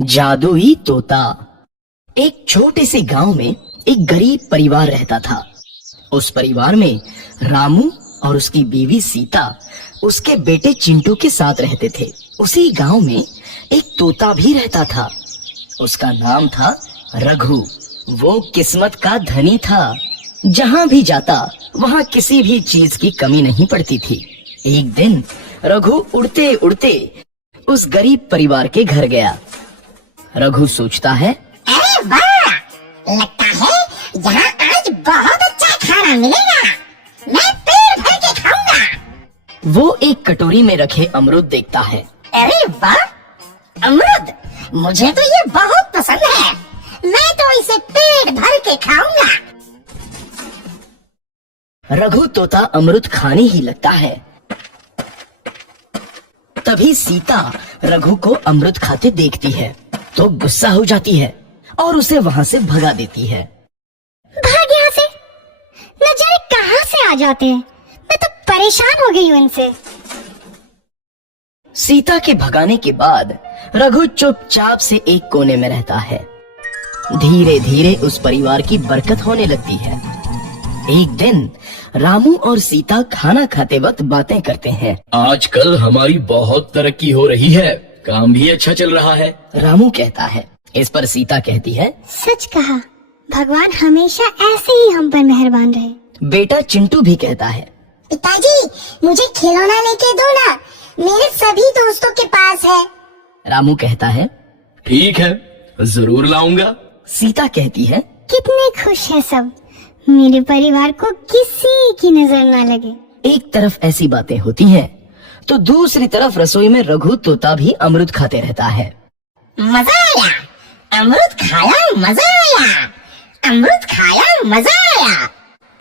जादुई तोता। एक छोटे से गांव में एक गरीब परिवार रहता था। उस परिवार में रामू और उसकी बीवी सीता उसके बेटे चिंटू के साथ रहते थे। उसी गांव में एक तोता भी रहता था। उसका नाम था रघु। वो किस्मत का धनी था। जहां भी जाता वहां किसी भी चीज की कमी नहीं पड़ती थी। एक दिन रघु उड़ते उड़ते उस गरीब परिवार के घर गया। रघु सोचता है, अरे वाह, लगता है यहाँ आज बहुत अच्छा खाना मिलेगा। मैं पेट भर के खाऊंगा। वो एक कटोरी में रखे अमरूद देखता है। अरे वाह, अमरूद, मुझे तो ये बहुत पसंद है। मैं तो इसे पेट भर के खाऊंगा। रघु तोता अमरूद खाने ही लगता है। तभी सीता रघु को अमरूद खाते देखती है तो गुस्सा हो जाती है और उसे वहां से भगा देती है। भाग यहाँ से, न जाने कहाँ से आ जाते हैं। मैं तो परेशान हो गई हूँ इनसे। सीता के भगाने के बाद रघु चुपचाप से एक कोने में रहता है। धीरे धीरे उस परिवार की बरकत होने लगती है। एक दिन रामू और सीता खाना खाते वक्त बातें करते हैं। आजकल हमारी बहुत तरक्की हो रही है, काम भी अच्छा चल रहा है। रामू कहता है। इस पर सीता कहती है, सच कहा, भगवान हमेशा ऐसे ही हम पर मेहरबान रहे। बेटा चिंटू भी कहता है, पिताजी, मुझे खिलौना लेके दो ना, मेरे सभी दोस्तों के पास है। रामू कहता है, ठीक है, जरूर लाऊंगा। सीता कहती है, कितने खुश है सब, मेरे परिवार को किसी की नजर ना लगे। एक तरफ ऐसी बातें होती हैं, तो दूसरी तरफ रसोई में रघु तोता भी अमरूद खाते रहता है। मजा आया, अमरूद खाया, मजा आया, अमरूद खाया, मजा आया।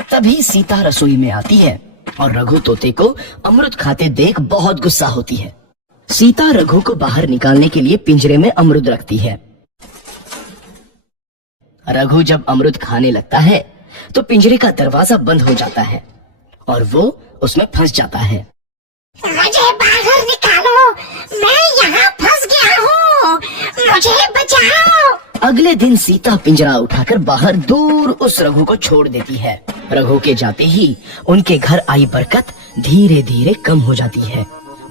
तभी सीता रसोई में आती है और रघु तोते को अमरूद खाते देख बहुत गुस्सा होती है। सीता रघु को बाहर निकालने के लिए पिंजरे में अमरूद रखती है। रघु जब अमरूद खाने लगता है तो पिंजरे का दरवाजा बंद हो जाता है और वो उसमें फंस जाता है। मुझे बाहर निकालो, मैं यहाँ फंस गया हूँ, मुझे बचाओ। अगले दिन सीता पिंजरा उठाकर बाहर दूर उस रघु को छोड़ देती है। रघु के जाते ही उनके घर आई बरकत धीरे धीरे कम हो जाती है।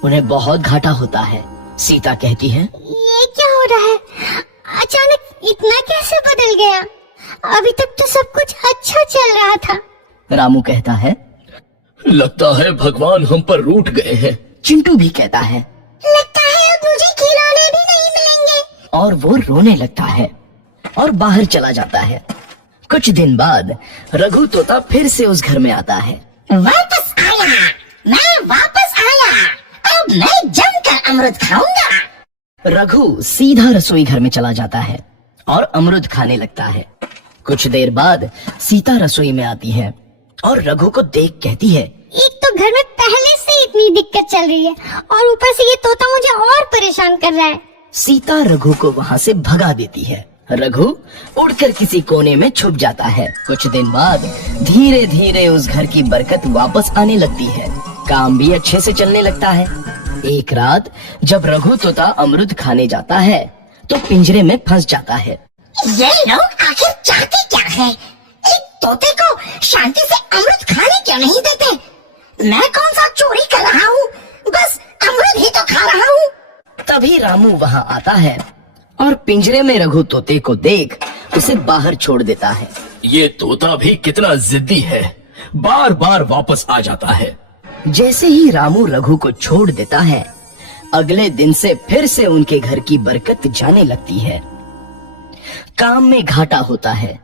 उन्हें बहुत घाटा होता है। सीता कहती है, ये क्या हो रहा है, अचानक इतना कैसे बदल गया? अभी तक तो सब कुछ अच्छा चल रहा था। रामू कहता है, लगता है भगवान हम पर रूठ गए हैं। चिंटू भी कहता है, लगता है अब मुझे खिलौने भी नहीं मिलेंगे। और वो रोने लगता है और बाहर चला जाता है। कुछ दिन बाद रघु तोता फिर से उस घर में आता है। वापस आया, मैं वापस आया, अब मैं जमकर अमरूद खाऊंगा। रघु सीधा रसोई घर में चला जाता है और अमरूद खाने लगता है। कुछ देर बाद सीता रसोई में आती है और रघु को देख कहती है, एक तो घर में पहले से इतनी दिक्कत चल रही है और ऊपर से ये तोता मुझे और परेशान कर रहा है। सीता रघु को वहाँ से भगा देती है। रघु उड़कर किसी कोने में छुप जाता है। कुछ दिन बाद धीरे धीरे उस घर की बरकत वापस आने लगती है। काम भी अच्छे से चलने लगता है। एक रात जब रघु तोता अमरूद खाने जाता है तो पिंजरे में फंस जाता है। ये लोग आखिर चाहते क्या है? एक तोते को शांति से अमरूद खाने क्यों नहीं देते? मैं कौन सा चोरी कर रहा हूँ? बस अमरूद ही तो खा रहा हूँ। तभी रामू वहाँ आता है और पिंजरे में रघु तोते को देख उसे बाहर छोड़ देता है। ये तोता भी कितना जिद्दी है, बार बार वापस आ जाता है। जैसे ही रामू रघु को छोड़ देता है, अगले दिन से फिर से उनके घर की बरकत जाने लगती है। काम में घाटा होता है।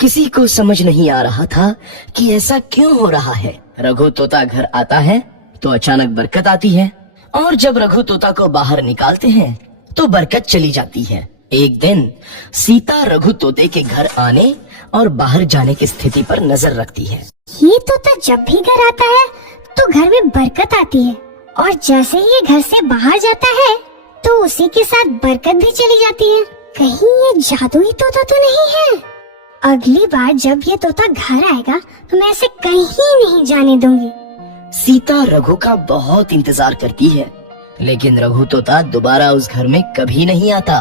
किसी को समझ नहीं आ रहा था कि ऐसा क्यों हो रहा है। रघु तोता घर आता है तो अचानक बरकत आती है और जब रघु तोता को बाहर निकालते हैं तो बरकत चली जाती है। एक दिन सीता रघु तोते के घर आने और बाहर जाने की स्थिति पर नजर रखती है। ये तोता जब भी घर आता है तो घर में बरकत आती है और जैसे ही ये घर से बाहर जाता है तो उसी के साथ बरकत भी चली जाती है। कहीं ये जादुई तोता तो नहीं है? अगली बार जब ये तोता घर आएगा तो मैं इसे कहीं नहीं जाने दूंगी। सीता रघु का बहुत इंतजार करती है, लेकिन रघु तोता दोबारा उस घर में कभी नहीं आता।